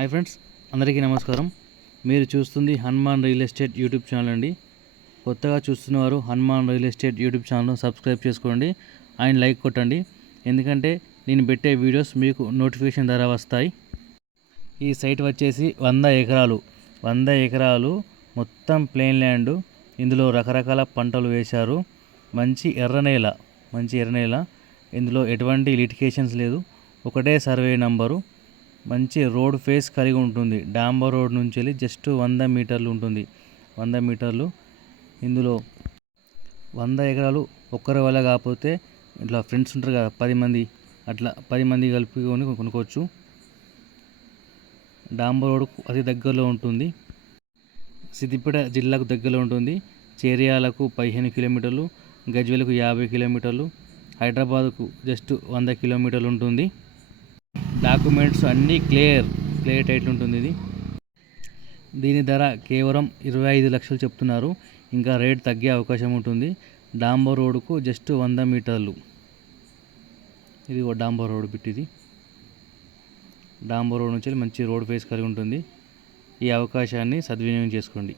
Hi friends అందరికీ నమస్కారం. మీరు చూస్తుంది Hanuman real estate YouTube channel అండి. కొత్తగా చూస్తున్నవారు Hanuman real estate YouTube channel subscribe చేసుకోండి. అండ్ లైక్ కొట్టండి. ఎందుకంటే నేను పెట్టే వీడియోస్ మీకు నోటిఫికేషన్ ద్వారా వస్తాయి. ఈ సైట్ వచ్చేసి వంద ఎకరాలు. వంద ఎకరాలు మొత్తం ప్లెయిన్ ల్యాండ్. ఇందులో రకరకాల పంటలు వేశారు. మంచి ఎర్ర నేల మంచి ఎర్ర నేల. ఇందులో ఎటువంటి లిటికేషన్స్ లేదు. ఒకటే సర్వే నంబరు. మంచి రోడ్ ఫేస్ కలిగి ఉంటుంది. డాంబర్ రోడ్ నుంచి వెళ్ళి జస్ట్ వంద మీటర్లు ఉంటుంది. వంద మీటర్లు. ఇందులో వంద ఎకరాలు ఒక్కరి వల్ల కాకపోతే ఇట్లా ఫ్రెండ్స్ ఉంటారు కదా పది మంది అట్లా పది మంది కలిపి కొనుక్కోవచ్చు. డాంబర్ రోడ్ అతి దగ్గరలో ఉంటుంది. సిద్దిపేట జిల్లాకు దగ్గరలో ఉంటుంది. చేరియాలకు పదిహేను కిలోమీటర్లు గజ్వేలకు యాభై కిలోమీటర్లు హైదరాబాద్కు జస్ట్ వంద కిలోమీటర్లు ఉంటుంది. డాక్యుమెంట్స్ అన్నీ క్లియర్ క్లియర్ టైట్ ఉంటుంది ఇది. దీని ధర కేవలం ఇరవై ఐదు లక్షలు చెప్తున్నారు. ఇంకా రేట్ తగ్గే అవకాశం ఉంటుంది. డాంబర్ రోడ్కు జస్ట్ వంద మీటర్లు. ఇది ఒక డాంబర్ రోడ్ పెట్టిది. డాంబర్ రోడ్ నుంచి మంచి రోడ్ ఫేస్ కలిగి ఉంటుంది. ఈ అవకాశాన్ని సద్వినియోగం చేసుకోండి.